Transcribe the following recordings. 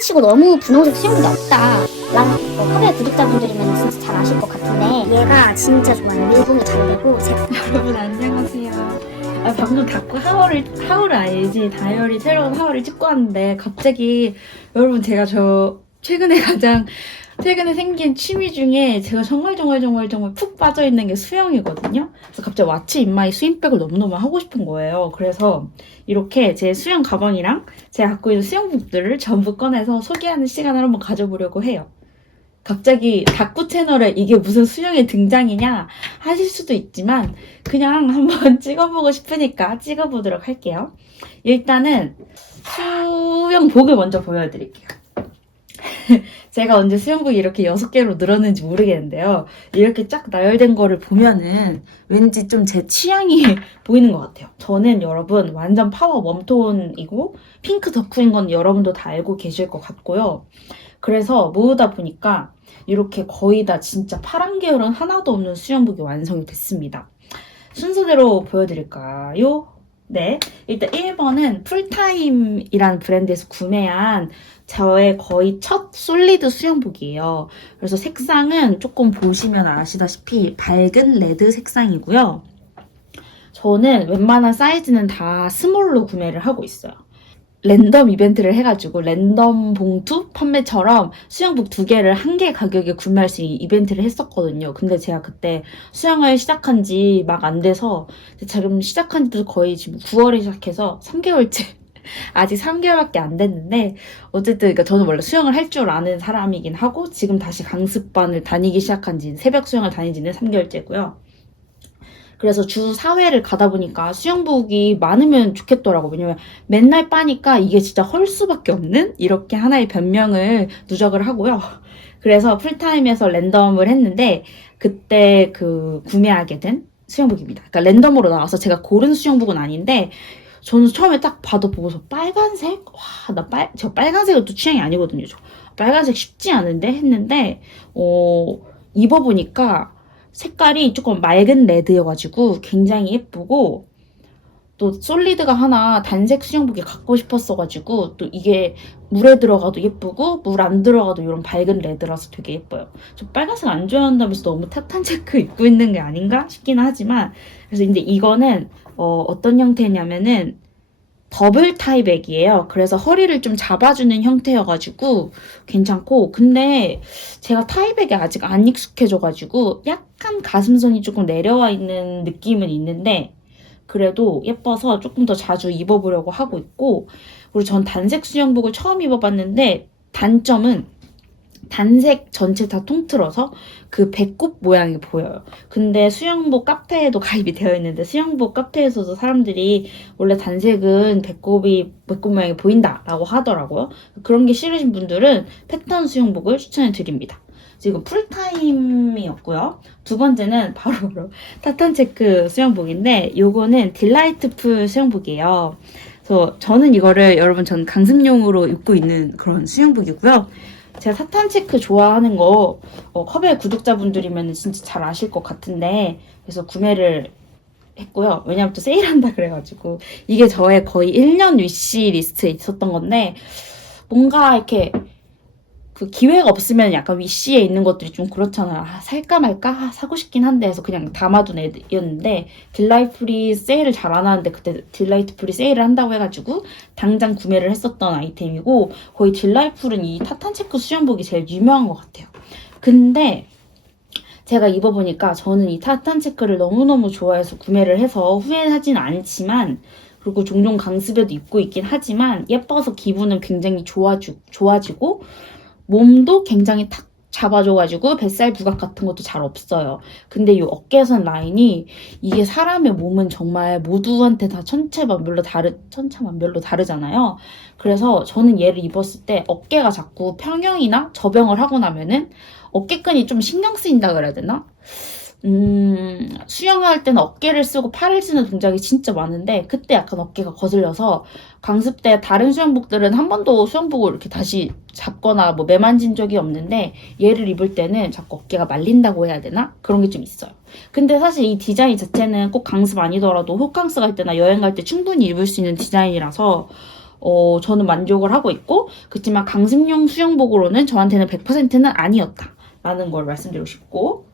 치고 너무 분홍색 수영복이 없다. 라는 뭐 카페 구독자분들이면 진짜 잘 아실 것 같은데 얘가 진짜 좋아요. 밀봉이 잘 되고 제가 여러분 안녕하세요. 아, 방금 닫고 하울을 하울을 알지 다이어리 새로운 하울을 찍고 왔는데 갑자기 여러분 제가 저 최근에 가장 최근에 생긴 취미 중에 제가 정말 정말 정말 정말 푹 빠져 있는 게 수영이거든요. 그래서 갑자기 왓츠 인마이 스윙백을 너무너무 하고 싶은 거예요. 그래서 이렇게 제 수영 가방이랑 제가 갖고 있는 수영복들을 전부 꺼내서 소개하는 시간을 한번 가져보려고 해요. 갑자기 닥구 채널에 이게 무슨 수영의 등장이냐 하실 수도 있지만 그냥 한번 찍어보고 싶으니까 찍어보도록 할게요. 일단은 수영복을 먼저 보여드릴게요. 제가 언제 수영복이 이렇게 6개로 늘었는지 모르겠는데요. 이렇게 쫙 나열된 거를 보면은 왠지 좀 제 취향이 보이는 것 같아요. 저는 여러분 완전 파워 웜톤이고 핑크 덕후인 건 여러분도 다 알고 계실 것 같고요. 그래서 모으다 보니까 이렇게 거의 다 진짜 파란 계열은 하나도 없는 수영복이 완성이 됐습니다. 순서대로 보여드릴까요? 네. 일단 1번은 풀타임이라는 브랜드에서 구매한 저의 거의 첫 솔리드 수영복이에요. 그래서 색상은 조금 보시면 아시다시피 밝은 레드 색상이고요. 저는 웬만한 사이즈는 다 스몰로 구매를 하고 있어요. 랜덤 이벤트를 해가지고 랜덤 봉투 판매처럼 수영복 두 개를 한 개 가격에 구매할 수 있는 이벤트를 했었거든요. 근데 제가 그때 수영을 시작한 지 막 안 돼서 지금 시작한 지도 거의 지금 9월에 시작해서 3개월째 아직 3개월밖에 안 됐는데 어쨌든 그러니까 저는 원래 수영을 할 줄 아는 사람이긴 하고 지금 다시 강습반을 다니기 시작한 지 새벽 수영을 다닌 지는 3개월째고요. 그래서 주 4회를 가다 보니까 수영복이 많으면 좋겠더라고. 왜냐면 맨날 빠니까 이게 진짜 헐 수밖에 없는 이렇게 하나의 변명을 누적을 하고요. 그래서 풀타임에서 랜덤을 했는데 그때 그 구매하게 된 수영복입니다. 그러니까 랜덤으로 나와서 제가 고른 수영복은 아닌데 저는 처음에 딱 봐도 보고서 빨간색? 와, 나 빨, 저 빨간색은 또 취향이 아니거든요. 저 빨간색 쉽지 않은데 했는데, 어, 입어보니까 색깔이 조금 맑은 레드여가지고 굉장히 예쁘고, 또 솔리드가 하나 단색 수영복이 갖고 싶었어가지고, 또 이게 물에 들어가도 예쁘고, 물 안 들어가도 이런 밝은 레드라서 되게 예뻐요. 저 빨간색 안 좋아한다면서 너무 탓한 체크 입고 있는 게 아닌가 싶기는 하지만, 그래서 이제 이거는 어, 어떤 형태냐면은 더블 타이백이에요. 그래서 허리를 좀 잡아주는 형태여가지고 괜찮고 근데 제가 타이백에 아직 안 익숙해져가지고 약간 가슴선이 조금 내려와 있는 느낌은 있는데 그래도 예뻐서 조금 더 자주 입어보려고 하고 있고 그리고 전 단색 수영복을 처음 입어봤는데 단점은 단색 전체 다 통틀어서 그 배꼽 모양이 보여요. 근데 수영복 카페에도 가입이 되어 있는데 수영복 카페에서도 사람들이 원래 단색은 배꼽이 배꼽 모양이 보인다라고 하더라고요. 그런 게 싫으신 분들은 패턴 수영복을 추천해 드립니다. 지금 풀타임이었고요. 두 번째는 바로 바로 타탄 체크 수영복인데 요거는 딜라이트풀 수영복이에요. 그래서 저는 이거를 여러분 전 강습용으로 입고 있는 그런 수영복이고요. 제가 사탄 체크 좋아하는 거 어, 컵의 구독자분들이면 진짜 잘 아실 것 같은데 그래서 구매를 했고요. 왜냐면 또 세일한다 그래가지고 이게 저의 거의 1년 위시 리스트에 있었던 건데 뭔가 이렇게 그 기회가 없으면 약간 위시에 있는 것들이 좀 그렇잖아요. 아, 살까 말까 아, 사고 싶긴 한데 해서 그냥 담아둔 애였는데 딜라이트풀이 세일을 잘 안 하는데 그때 딜라이트풀이 세일을 한다고 해가지고 당장 구매를 했었던 아이템이고 거의 딜라이풀은 이 타탄체크 수영복이 제일 유명한 것 같아요. 근데 제가 입어보니까 저는 이 타탄체크를 너무너무 좋아해서 구매를 해서 후회하진 않지만 그리고 종종 강습에도 입고 있긴 하지만 예뻐서 기분은 굉장히 좋아지, 좋아지고 몸도 굉장히 탁 잡아줘가지고 뱃살 부각 같은 것도 잘 없어요. 근데 이 어깨선 라인이 이게 사람의 몸은 정말 모두한테 다 천차만별로 다르 천차만별로 다르잖아요. 그래서 저는 얘를 입었을 때 어깨가 자꾸 평형이나 저병을 하고 나면은 어깨끈이 좀 신경 쓰인다 그래야 되나? 음, 수영할 때는 어깨를 쓰고 팔을 쓰는 동작이 진짜 많은데 그때 약간 어깨가 거슬려서 강습 때 다른 수영복들은 한 번도 수영복을 이렇게 다시 잡거나 뭐 매만진 적이 없는데 얘를 입을 때는 자꾸 어깨가 말린다고 해야 되나? 그런 게 좀 있어요. 근데 사실 이 디자인 자체는 꼭 강습 아니더라도 호캉스 갈 때나 여행 갈 때 충분히 입을 수 있는 디자인이라서 어, 저는 만족을 하고 있고, 그렇지만 강습용 수영복으로는 저한테는 100%는 아니었다. 라는 걸 말씀드리고 싶고,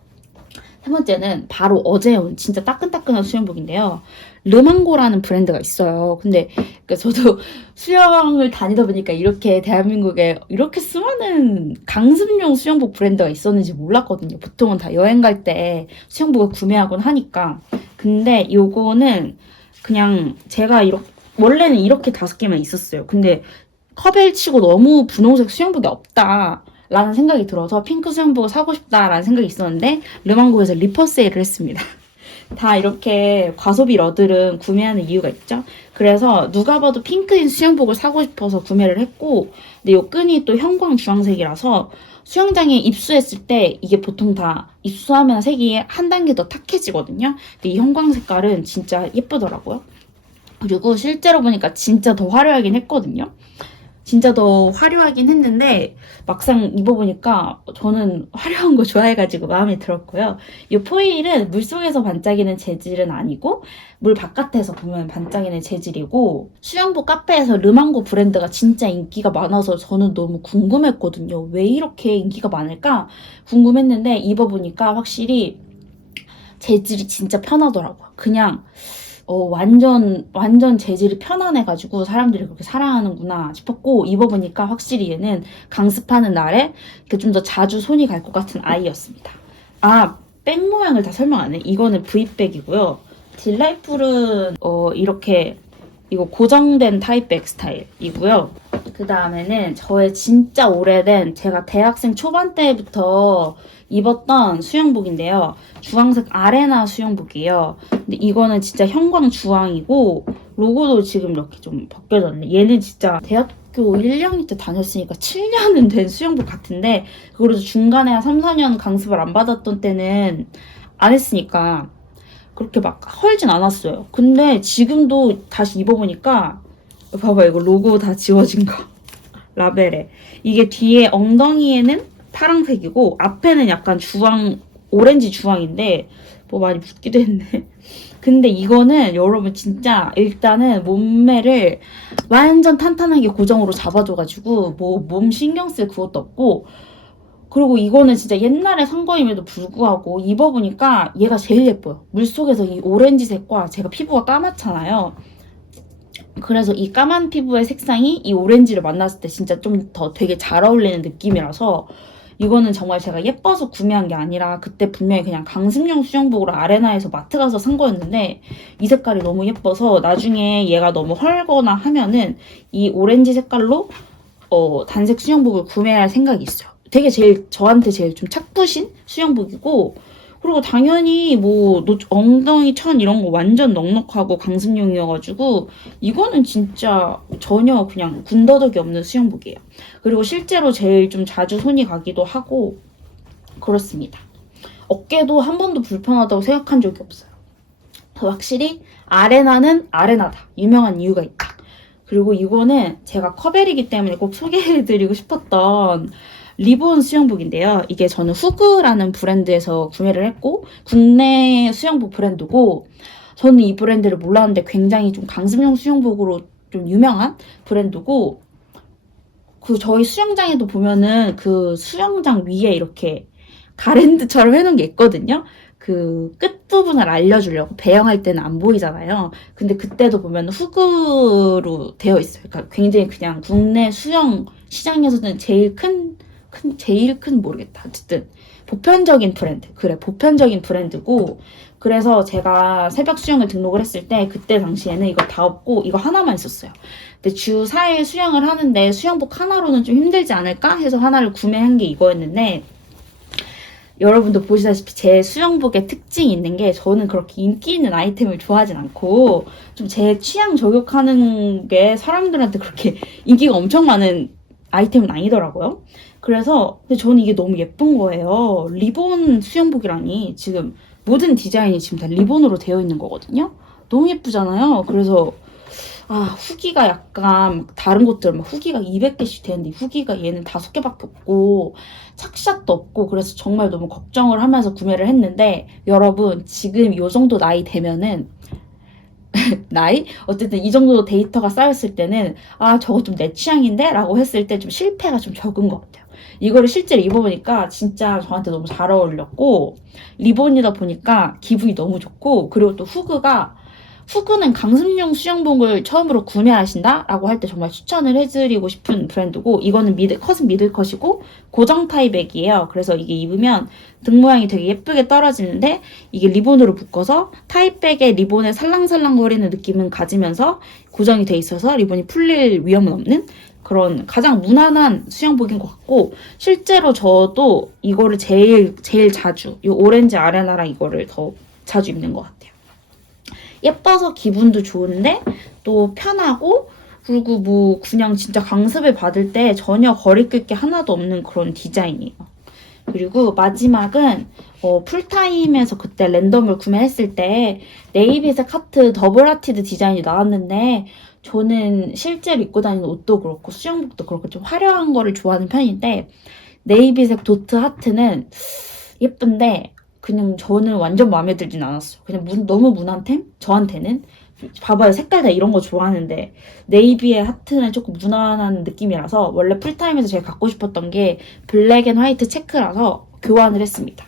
세 번째는 바로 어제 온 진짜 따끈따끈한 수영복인데요. 르망고라는 브랜드가 있어요. 근데 그러니까 저도 수영을 다니다 보니까 이렇게 대한민국에 이렇게 수많은 강습용 수영복 브랜드가 있었는지 몰랐거든요. 보통은 다 여행 갈 때 수영복을 구매하곤 하니까. 근데 요거는 그냥 제가 이렇게 원래는 이렇게 다섯 개만 있었어요. 근데 컵을 치고 너무 분홍색 수영복이 없다. 라는 생각이 들어서 핑크 수영복을 사고 싶다라는 생각이 있었는데 르망고에서 리퍼 세일을 했습니다. 다 이렇게 과소비 러들은 구매하는 이유가 있죠. 그래서 누가 봐도 핑크인 수영복을 사고 싶어서 구매를 했고 근데 이 끈이 또 형광 주황색이라서 수영장에 입수했을 때 이게 보통 다 입수하면 색이 한 단계 더 탁해지거든요. 근데 이 형광 색깔은 진짜 예쁘더라고요. 그리고 실제로 보니까 진짜 더 화려하긴 했거든요. 진짜 더 화려하긴 했는데 막상 입어보니까 저는 화려한 거 좋아해가지고 마음에 들었고요. 이 포일은 물속에서 반짝이는 재질은 아니고 물 바깥에서 보면 반짝이는 재질이고 수영복 카페에서 르망고 브랜드가 진짜 인기가 많아서 저는 너무 궁금했거든요. 왜 이렇게 인기가 많을까 궁금했는데 입어보니까 확실히 재질이 진짜 편하더라고요. 그냥 어, 완전, 완전 재질이 편안해가지고 사람들이 그렇게 사랑하는구나 싶었고, 입어보니까 확실히 얘는 강습하는 날에 좀 더 자주 손이 갈 것 같은 아이였습니다. 아, 백 모양을 다 설명 안 해. 이거는 V백이고요. 딜라이풀은, 어, 이렇게, 이거 고정된 타입백 스타일이고요. 그 다음에는 저의 진짜 오래된, 제가 대학생 초반 때부터 입었던 수영복인데요. 주황색 아레나 수영복이에요. 근데 이거는 진짜 형광 주황이고 로고도 지금 이렇게 좀 벗겨졌네. 얘는 진짜 대학교 1, 2학년 때 다녔으니까 7년은 된 수영복 같은데 그래도 중간에 한 3, 4년 강습을 안 받았던 때는 안 했으니까 그렇게 막 헐진 않았어요. 근데 지금도 다시 입어보니까 봐봐 이거 로고 다 지워진 거 라벨에 이게 뒤에 엉덩이에는 파랑색이고 앞에는 약간 주황 오렌지 주황인데 뭐 많이 붓기도 했네. 근데 이거는 여러분 진짜 일단은 몸매를 완전 탄탄하게 고정으로 잡아줘가지고 뭐 몸 신경 쓸 그것도 없고 그리고 이거는 진짜 옛날에 산 거임에도 불구하고 입어보니까 얘가 제일 예뻐요. 물속에서 이 오렌지색과 제가 피부가 까맣잖아요. 그래서 이 까만 피부의 색상이 이 오렌지를 만났을 때 진짜 좀 더 되게 잘 어울리는 느낌이라서 이거는 정말 제가 예뻐서 구매한 게 아니라 그때 분명히 그냥 강습용 수영복으로 아레나에서 마트 가서 산 거였는데 이 색깔이 너무 예뻐서 나중에 얘가 너무 헐거나 하면은 이 오렌지 색깔로 어, 단색 수영복을 구매할 생각이 있어요. 되게 제일 저한테 제일 좀 착부신 수영복이고 그리고 당연히 뭐 노- 엉덩이 천 이런 거 완전 넉넉하고 강습용이어가지고 이거는 진짜 전혀 그냥 군더더기 없는 수영복이에요. 그리고 실제로 제일 좀 자주 손이 가기도 하고 그렇습니다. 어깨도 한 번도 불편하다고 생각한 적이 없어요. 확실히 아레나는 아레나다. 유명한 이유가 있다. 그리고 이거는 제가 커벨이기 때문에 꼭 소개해드리고 싶었던 리본 수영복인데요. 이게 저는 후그라는 브랜드에서 구매를 했고 국내 수영복 브랜드고 저는 이 브랜드를 몰랐는데 굉장히 좀 강습용 수영복으로 좀 유명한 브랜드고 그 저희 수영장에도 보면은 그 수영장 위에 이렇게 가랜드처럼 해놓은 게 있거든요. 그 끝부분을 알려주려고 배영할 때는 안 보이잖아요. 근데 그때도 보면 후그로 되어 있어요. 그러니까 굉장히 그냥 국내 수영 시장에서는 제일 큰, 큰 제일 큰 모르겠다. 어쨌든 보편적인 브랜드. 그래, 보편적인 브랜드고 그래서 제가 새벽 수영을 등록을 했을 때 그때 당시에는 이거 다 없고 이거 하나만 있었어요. 근데 주 4일 수영을 하는데 수영복 하나로는 좀 힘들지 않을까 해서 하나를 구매한 게 이거였는데 여러분도 보시다시피 제 수영복의 특징이 있는 게 저는 그렇게 인기 있는 아이템을 좋아하진 않고 좀 제 취향 저격하는 게 사람들한테 그렇게 인기가 엄청 많은 아이템은 아니더라고요. 그래서 근데 저는 이게 너무 예쁜 거예요. 리본 수영복이라니 지금 모든 디자인이 지금 다 리본으로 되어 있는 거거든요. 너무 예쁘잖아요. 그래서 아 후기가 약간 다른 곳들 막 후기가 200개씩 되는데 후기가 얘는 다섯 개밖에 없고 착샷도 없고 그래서 정말 너무 걱정을 하면서 구매를 했는데 여러분 지금 요 정도 나이 되면은 나이 어쨌든 이 정도 데이터가 쌓였을 때는 아 저거 좀 내 취향인데 라고 했을 때 좀 실패가 좀 적은 것 같아요 이거를 실제로 입어보니까 진짜 저한테 너무 잘 어울렸고 리본이다 보니까 기분이 너무 좋고 그리고 또 후그가 후그는 강습용 수영복을 처음으로 구매하신다? 라고 할 때 정말 추천을 해드리고 싶은 브랜드고 이거는 미들, 컷은 미들컷이고 고정 타이백이에요. 그래서 이게 입으면 등 모양이 되게 예쁘게 떨어지는데 이게 리본으로 묶어서 타이백에 리본에 살랑살랑거리는 느낌은 가지면서 고정이 돼 있어서 리본이 풀릴 위험은 없는 그런 가장 무난한 수영복인 것 같고 실제로 저도 이거를 제일 제일 자주 이 오렌지 아레나랑 이거를 더 자주 입는 것 같아요. 예뻐서 기분도 좋은데 또 편하고 그리고 뭐 그냥 진짜 강습을 받을 때 전혀 거리낄 게 하나도 없는 그런 디자인이에요. 그리고 마지막은 어, 풀타임에서 그때 랜덤을 구매했을 때 네이비색 하트 더블 하티드 디자인이 나왔는데 저는 실제로 입고 다니는 옷도 그렇고 수영복도 그렇고 좀 화려한 거를 좋아하는 편인데 네이비색 도트 하트는 예쁜데 그냥 저는 완전 마음에 들진 않았어요. 그냥 무- 너무 무난템? 저한테는 봐봐요 색깔 다 이런 거 좋아하는데 네이비의 하트는 조금 무난한 느낌이라서 원래 풀타임에서 제가 갖고 싶었던 게 블랙 앤 화이트 체크라서 교환을 했습니다.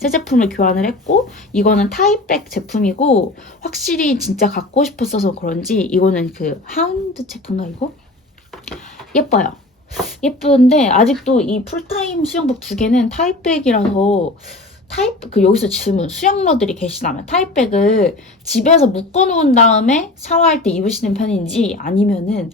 새 제품을 교환을 했고 이거는 타이백 제품이고 확실히 진짜 갖고 싶었어서 그런지 이거는 그 하운드 체크인가 이거? 예뻐요. 예쁜데 아직도 이 풀타임 수영복 두 개는 타이백이라서 타입 그 여기서 질문 수영러들이 계시다면 타입백을 집에서 묶어 놓은 다음에 샤워할 때 입으시는 편인지 아니면은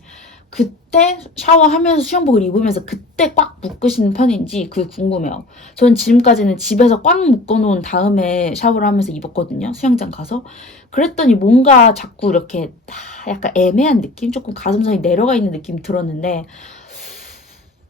그때 샤워하면서 수영복을 입으면서 그때 꽉 묶으시는 편인지 그게 궁금해요. 전 지금까지는 집에서 꽉 묶어놓은 다음에 샤워를 하면서 입었거든요. 수영장 가서. 그랬더니 뭔가 자꾸 이렇게 다 약간 애매한 느낌? 조금 가슴선이 내려가 있는 느낌이 들었는데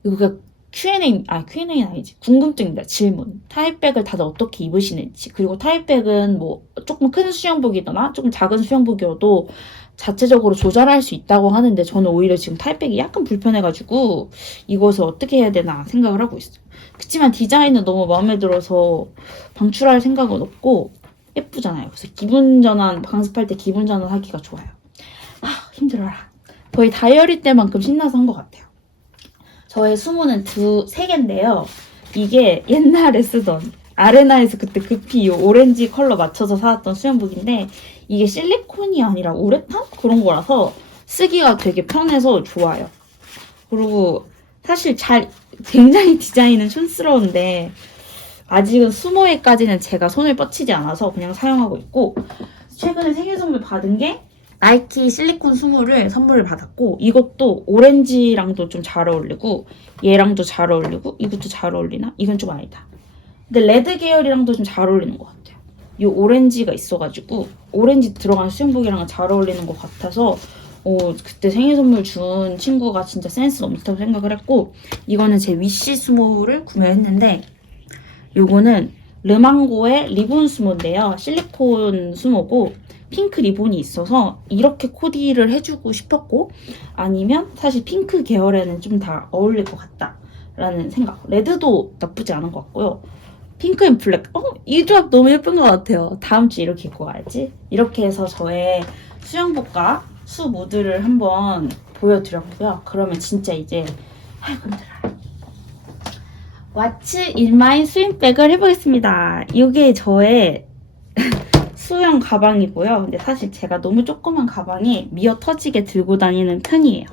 이거 Q&A, 아, Q&A는 아니지. 궁금증입니다. 질문. 타입백을 다들 어떻게 입으시는지. 그리고 타입백은 뭐, 조금 큰 수영복이거나 조금 작은 수영복이어도 자체적으로 조절할 수 있다고 하는데 저는 오히려 지금 타입백이 약간 불편해가지고 이것을 어떻게 해야 되나 생각을 하고 있어요. 그렇지만 디자인은 너무 마음에 들어서 방출할 생각은 없고 예쁘잖아요. 그래서 기분 전환, 강습할 때 기분 전환 하기가 좋아요. 아, 힘들어라. 거의 다이어리 때만큼 신나서 한 것 같아요. 저의 수모는 두, 세 개인데요. 이게 옛날에 쓰던 아레나에서 그때 급히 이 오렌지 컬러 맞춰서 사왔던 수영복인데 이게 실리콘이 아니라 우레탄? 그런 거라서 쓰기가 되게 편해서 좋아요. 그리고 사실 잘, 굉장히 디자인은 촌스러운데 아직은 수모에까지는 제가 손을 뻗치지 않아서 그냥 사용하고 있고 최근에 생일 선물 받은 게 나이키 실리콘 수모를 선물을 받았고 이것도 오렌지랑도 좀 잘 어울리고 얘랑도 잘 어울리고 이것도 잘 어울리나? 이건 좀 아니다. 근데 레드 계열이랑도 좀 잘 어울리는 것 같아요. 이 오렌지가 있어가지고 오렌지 들어간 수영복이랑은 잘 어울리는 것 같아서 어, 그때 생일 선물 준 친구가 진짜 센스 넘다고 생각을 했고 이거는 제 위시 수모를 구매했는데 요거는 르망고의 리본 수모인데요. 실리콘 수모고 핑크 리본이 있어서 이렇게 코디를 해주고 싶었고 아니면 사실 핑크 계열에는 좀 다 어울릴 것 같다라는 생각. 레드도 나쁘지 않은 것 같고요. 핑크 앤 블랙. 어, 이 조합 너무 예쁜 것 같아요. 다음 주 이렇게 입고 가야지. 이렇게 해서 저의 수영복과 수 모드를 한번 보여드렸고요. 그러면 진짜 이제 아이고 힘들어요. 왓츠 인마인 스윙백을 해보겠습니다. 이게 저의 수영 가방이고요. 근데 사실 제가 너무 조그만 가방에 미어 터지게 들고 다니는 편이에요.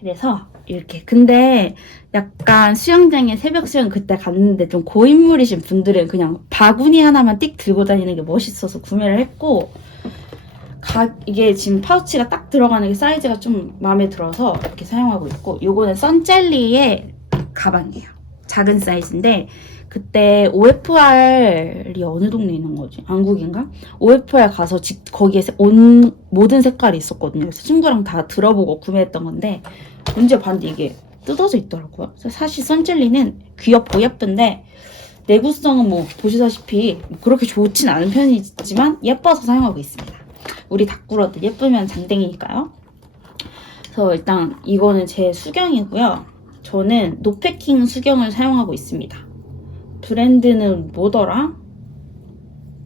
그래서 이렇게. 근데 약간 수영장에 새벽 수영 그때 갔는데 좀 고인물이신 분들은 그냥 바구니 하나만 띡 들고 다니는 게 멋있어서 구매를 했고 가, 이게 지금 파우치가 딱 들어가는 게 사이즈가 좀 마음에 들어서 이렇게 사용하고 있고 요거는 선젤리의 가방이에요. 작은 사이즈인데 그때 OFR이 어느 동네에 있는 거지? 안국인가? OFR 가서 직, 거기에 세- 온 모든 색깔이 있었거든요. 그래서 친구랑 다 들어보고 구매했던 건데 문제 봤는데 이게 뜯어져 있더라고요. 사실 선젤리는 귀엽고 예쁜데 내구성은 뭐 보시다시피 뭐 그렇게 좋진 않은 편이지만 예뻐서 사용하고 있습니다. 우리 닭구러들 예쁘면 장땡이니까요. 그래서 일단 이거는 제 수경이고요. 저는 노패킹 수경을 사용하고 있습니다. 브랜드는 뭐더라?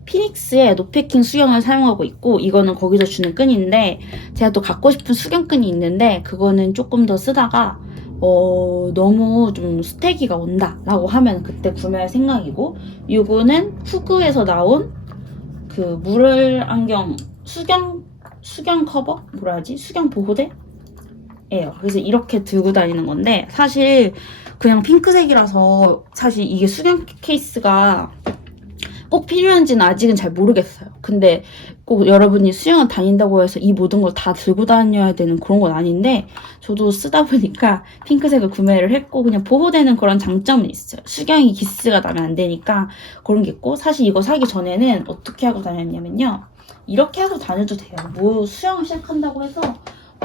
피닉스의 노패킹 수경을 사용하고 있고 이거는 거기서 주는 끈인데 제가 또 갖고 싶은 수경끈이 있는데 그거는 조금 더 쓰다가 어, 너무 좀 스테기가 온다라고 하면 그때 구매할 생각이고 이거는 후그에서 나온 그 물을 안경 수경 수경 커버? 뭐라 하지? 수경 보호대? 예요. 그래서 이렇게 들고 다니는 건데 사실 그냥 핑크색이라서 사실 이게 수경 케이스가 꼭 필요한지는 아직은 잘 모르겠어요. 근데 꼭 여러분이 수영을 다닌다고 해서 이 모든 걸 다 들고 다녀야 되는 그런 건 아닌데 저도 쓰다 보니까 핑크색을 구매를 했고 그냥 보호되는 그런 장점은 있어요. 수경이 기스가 나면 안 되니까 그런 게 있고 사실 이거 사기 전에는 어떻게 하고 다녔냐면요. 이렇게 하고 다녀도 돼요. 뭐 수영을 시작한다고 해서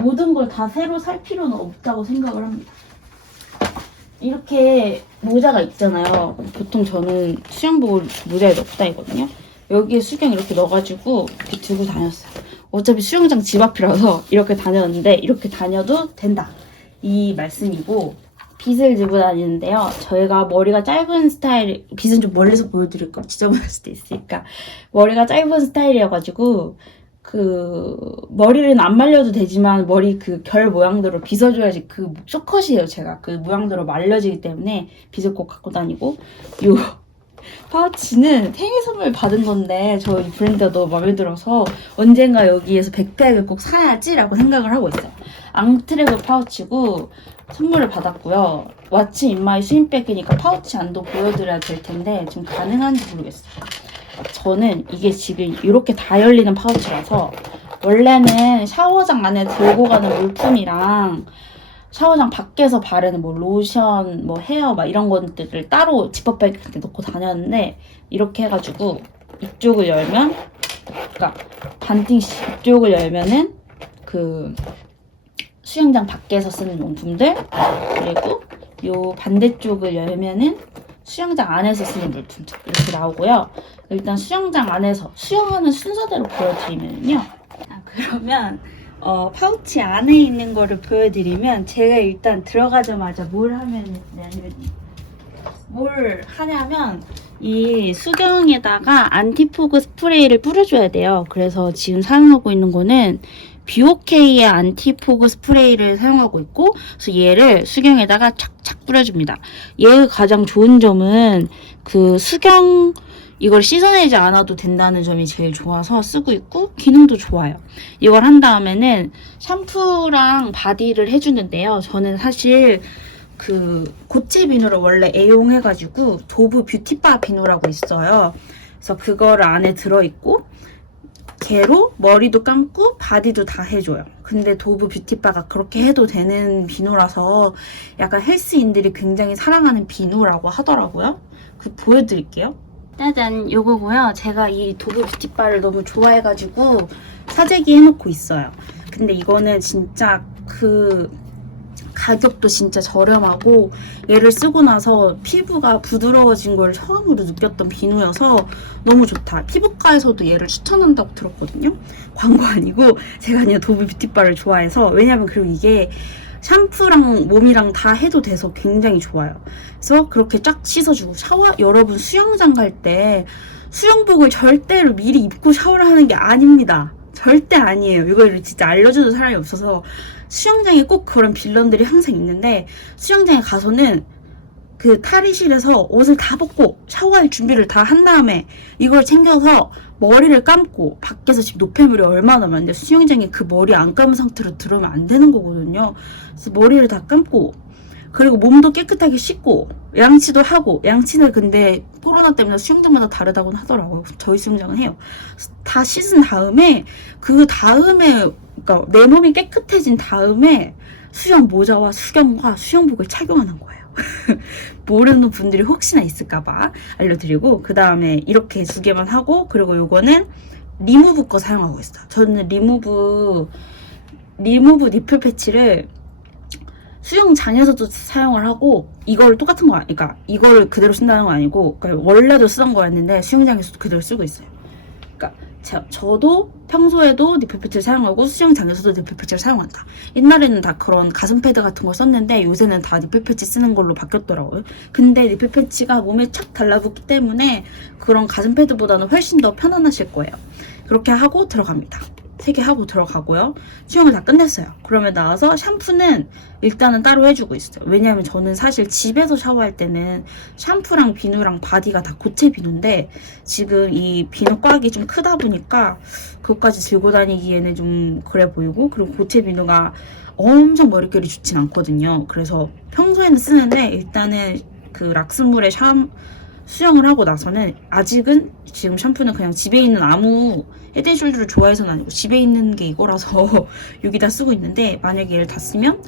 모든 걸 다 새로 살 필요는 없다고 생각을 합니다. 이렇게 모자가 있잖아요. 보통 저는 수영복 모자에 넣다 이거든요. 여기에 수경 이렇게 넣어가지고 이렇게 들고 다녔어요. 어차피 수영장 집 앞이라서 이렇게 다녔는데 이렇게 다녀도 된다. 이 말씀이고 빗을 들고 다니는데요. 저희가 머리가 짧은 스타일, 빗은 좀 멀리서 보여드릴까 지저분할 수도 있으니까 머리가 짧은 스타일이어가지고 그 머리는 안 말려도 되지만 머리 그 결 모양대로 빗어줘야지 그 쇼컷이에요 제가. 그 모양대로 말려지기 때문에 빗을 꼭 갖고 다니고. 요 파우치는 생일 선물 받은 건데 저이 브랜드가 너무 마음에 들어서 언젠가 여기에서 백팩을 꼭 사야지라고 생각을 하고 있어요. 앙트레그 파우치고 선물을 받았고요. 왓츠 인마이 스윙백이니까 파우치 안도 보여드려야 될 텐데 지금 가능한지 모르겠어요 저는 이게 지금 이렇게 다 열리는 파우치라서 원래는 샤워장 안에 들고 가는 물품이랑 샤워장 밖에서 바르는 뭐 로션, 뭐 헤어 막 이런 것들을 따로 지퍼백 이렇게 넣고 다녔는데 이렇게 해가지고 이쪽을 열면 그러니까 반띵씩 이쪽을 열면은 그 수영장 밖에서 쓰는 용품들 그리고 요 반대쪽을 열면은 수영장 안에서 쓰는 물품들 이렇게 나오고요. 일단 수영장 안에서 수영하는 순서대로 보여드리면요. 아, 그러면 어, 파우치 안에 있는 거를 보여드리면 제가 일단 들어가자마자 뭘 하면 뭘 하냐면 이 수경에다가 안티포그 스프레이를 뿌려줘야 돼요. 그래서 지금 사용하고 있는 거는 BOK의 안티포그 스프레이를 사용하고 있고 그래서 얘를 수경에다가 착착 뿌려줍니다. 얘가 가장 좋은 점은 그 수경 이걸 씻어내지 않아도 된다는 점이 제일 좋아서 쓰고 있고 기능도 좋아요. 이걸 한 다음에는 샴푸랑 바디를 해주는데요. 저는 사실 그 고체 비누를 원래 애용해가지고 도브 뷰티바 비누라고 있어요. 그래서 그거를 안에 들어있고 걔로 머리도 감고 바디도 다 해줘요. 근데 도브 뷰티바가 그렇게 해도 되는 비누라서 약간 헬스인들이 굉장히 사랑하는 비누라고 하더라고요. 그 보여드릴게요. 짜잔 요거고요. 제가 이 도브 뷰티바를 너무 좋아해가지고 사재기 해놓고 있어요. 근데 이거는 진짜 그 가격도 진짜 저렴하고 얘를 쓰고 나서 피부가 부드러워진 걸 처음으로 느꼈던 비누여서 너무 좋다. 피부과에서도 얘를 추천한다고 들었거든요. 광고 아니고 제가 그냥 도브 뷰티바를 좋아해서 왜냐면 그리고 이게 샴푸랑 몸이랑 다 해도 돼서 굉장히 좋아요. 그래서 그렇게 쫙 씻어주고 샤워 여러분 수영장 갈 때 수영복을 절대로 미리 입고 샤워를 하는 게 아닙니다. 절대 아니에요. 이걸 진짜 알려주는 사람이 없어서 수영장에 꼭 그런 빌런들이 항상 있는데 수영장에 가서는 그 탈의실에서 옷을 다 벗고 샤워할 준비를 다 한 다음에 이걸 챙겨서 머리를 감고 밖에서 지금 노폐물이 얼마나 많은데 수영장에 그 머리 안 감은 상태로 들어오면 안 되는 거거든요. 그래서 머리를 다 감고 그리고 몸도 깨끗하게 씻고 양치도 하고 양치는 근데 코로나 때문에 수영장마다 다르다고 하더라고요. 저희 수영장은 해요. 다 씻은 다음에 그 다음에 그러니까 내 몸이 깨끗해진 다음에 수영 모자와 수경과 수영복을 착용하는 거예요. 모르는 분들이 혹시나 있을까봐 알려드리고 그 다음에 이렇게 두 개만 하고 그리고 요거는 리무브 거 사용하고 있어요. 저는 리무브 리무브 니플 패치를 수영장에서도 사용을 하고 이거를 똑같은 거 그러니까 이거를 그대로 쓴다는 거 아니고 그러니까 원래도 쓰던 거였는데 수영장에서도 그대로 쓰고 있어요. 그러니까 저, 저도 평소에도 패치를 사용하고 수영장에서도 패치를 사용한다. 옛날에는 다 그런 가슴 패드 같은 걸 썼는데 요새는 다 니플 패치 쓰는 걸로 바뀌었더라고요. 근데 니플 패치가 몸에 착 달라붙기 때문에 그런 가슴 패드보다는 훨씬 더 편안하실 거예요. 그렇게 하고 들어갑니다. 세 개 하고 들어가고요. 수영을 다 끝냈어요. 그러면 나와서 샴푸는 일단은 따로 해주고 있어요. 왜냐하면 저는 사실 집에서 샤워할 때는 샴푸랑 비누랑 바디가 다 고체 비누인데 지금 이 비누 꽉이 좀 크다 보니까 그것까지 들고 다니기에는 좀 그래 보이고 그리고 고체 비누가 엄청 머릿결이 좋진 않거든요. 그래서 평소에는 쓰는데 일단은 그 락스물에 샴 수영을 하고 나서는 아직은 지금 샴푸는 그냥 집에 있는 아무 헤드앤숄더를 좋아해서는 아니고 집에 있는 게 이거라서 여기다 쓰고 있는데 만약에 얘를 다 쓰면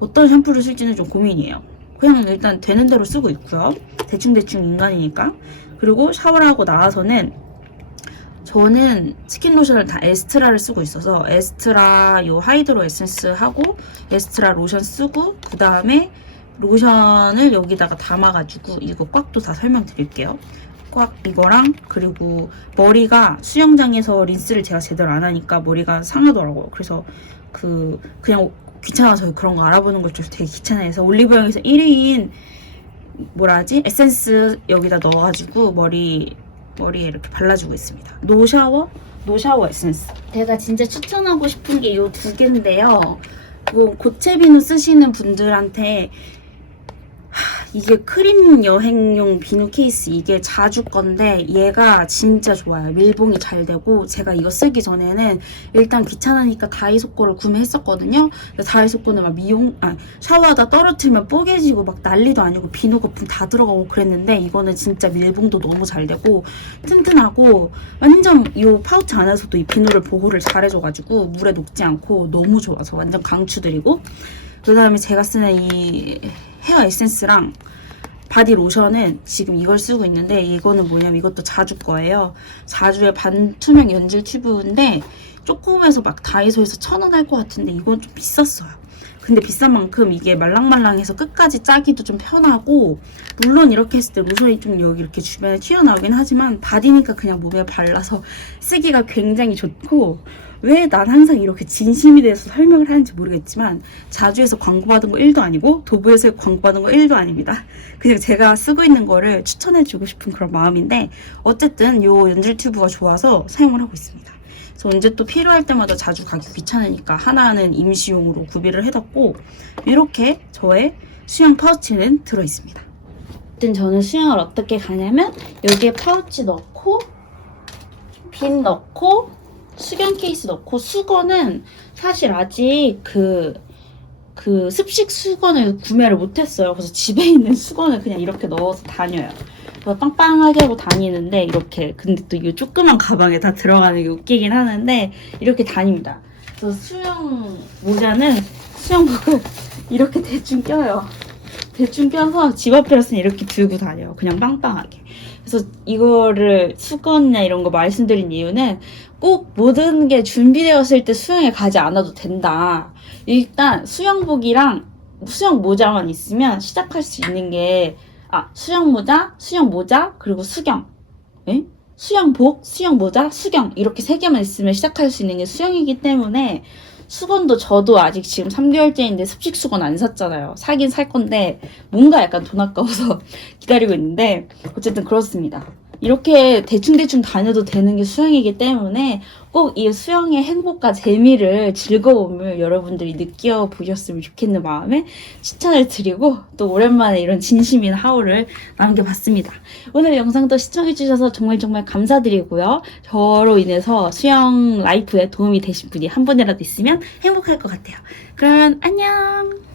어떤 샴푸를 쓸지는 좀 고민이에요. 그냥 일단 되는 대로 쓰고 있고요. 대충대충 인간이니까. 그리고 샤워를 하고 나와서는 저는 스킨 로션을 다 에스트라를 쓰고 있어서 에스트라 요 하이드로 에센스 하고 에스트라 로션 쓰고 그 다음에 로션을 여기다가 담아가지고 이거 꽉도 다 설명드릴게요. 꽉 이거랑 그리고 머리가 수영장에서 린스를 제가 제대로 안 하니까 머리가 상하더라고요. 그래서 그 그냥 귀찮아서 그런 거 알아보는 걸좀 되게 귀찮아해서 올리브영에서 1위인 뭐라 하지 에센스 여기다 넣어가지고 머리 머리에 이렇게 발라주고 있습니다. 노샤워 노샤워 에센스. 제가 진짜 추천하고 싶은 게 이 두 개인데요. 그 고체 비누 쓰시는 분들한테 하, 이게 크림 여행용 비누 케이스 이게 자주 건데 얘가 진짜 좋아요. 밀봉이 잘 되고 제가 이거 쓰기 전에는 일단 귀찮으니까 다이소 거를 구매했었거든요. 다이소 거는 막 미용 아 샤워하다 떨어뜨리면 뽀개지고 막 난리도 아니고 비누 거품 다 들어가고 그랬는데 이거는 진짜 밀봉도 너무 잘 되고 튼튼하고 완전 이 파우치 안에서도 이 비누를 보호를 잘 해줘가지고 물에 녹지 않고 너무 좋아서 완전 강추드리고 그 다음에 제가 쓰는 이 헤어 에센스랑 바디 로션은 지금 이걸 쓰고 있는데 이거는 뭐냐면 이것도 자주 거예요. 자주의 반투명 연질 튜브인데 조금해서 막 다이소에서 천 원 할 것 같은데 이건 좀 비쌌어요. 근데 비싼 만큼 이게 말랑말랑해서 끝까지 짜기도 좀 편하고 물론 이렇게 했을 때 로션이 좀 여기 이렇게 주변에 튀어나오긴 하지만 바디니까 그냥 몸에 발라서 쓰기가 굉장히 좋고 왜 난 항상 이렇게 진심이 돼서 설명을 하는지 모르겠지만 자주에서 광고받은 거 1도 아니고 도부에서 광고받은 거 1도 아닙니다. 그냥 제가 쓰고 있는 거를 추천해주고 싶은 그런 마음인데 어쨌든 요 연질 튜브가 좋아서 사용을 하고 있습니다. 그래서 언제 또 필요할 때마다 자주 가기 귀찮으니까 하나는 임시용으로 구비를 해뒀고 이렇게 저의 수영 파우치는 들어있습니다. 어쨌든 저는 수영을 어떻게 가냐면 여기에 파우치 넣고 빈 넣고 수경 케이스 넣고 수건은 사실 아직 그, 그 습식 수건을 구매를 못했어요. 그래서 집에 있는 수건을 그냥 이렇게 넣어서 다녀요. 빵빵하게 하고 다니는데 이렇게 근데 또 이 조그만 가방에 다 들어가는 게 웃기긴 하는데 이렇게 다닙니다. 그래서 수영 모자는 수영복을 이렇게 대충 껴요. 대충 껴서 집 앞에 왔으니 이렇게 들고 다녀요. 그냥 빵빵하게. 그래서 이거를 수건이나 이런 거 말씀드린 이유는 꼭 모든 게 준비되었을 때 수영에 가지 않아도 된다. 일단 수영복이랑 수영 모자만 있으면 시작할 수 있는 게 아, 수영 모자, 수영 모자, 그리고 수경. 에? 수영복, 수영 모자, 수경. 이렇게 세 개만 있으면 시작할 수 있는 게 수영이기 때문에 수건도 저도 아직 지금 3개월째인데 습식 수건 안 샀잖아요. 사긴 살 건데 뭔가 약간 돈 아까워서 기다리고 있는데 어쨌든 그렇습니다. 이렇게 대충대충 다녀도 되는 게 수영이기 때문에 꼭 이 수영의 행복과 재미를 즐거움을 여러분들이 느껴보셨으면 좋겠는 마음에 추천을 드리고 또 오랜만에 이런 진심인 하울을 남겨봤습니다. 오늘 영상도 시청해주셔서 정말 정말 감사드리고요. 저로 인해서 수영 라이프에 도움이 되신 분이 한 분이라도 있으면 행복할 것 같아요. 그러면 안녕!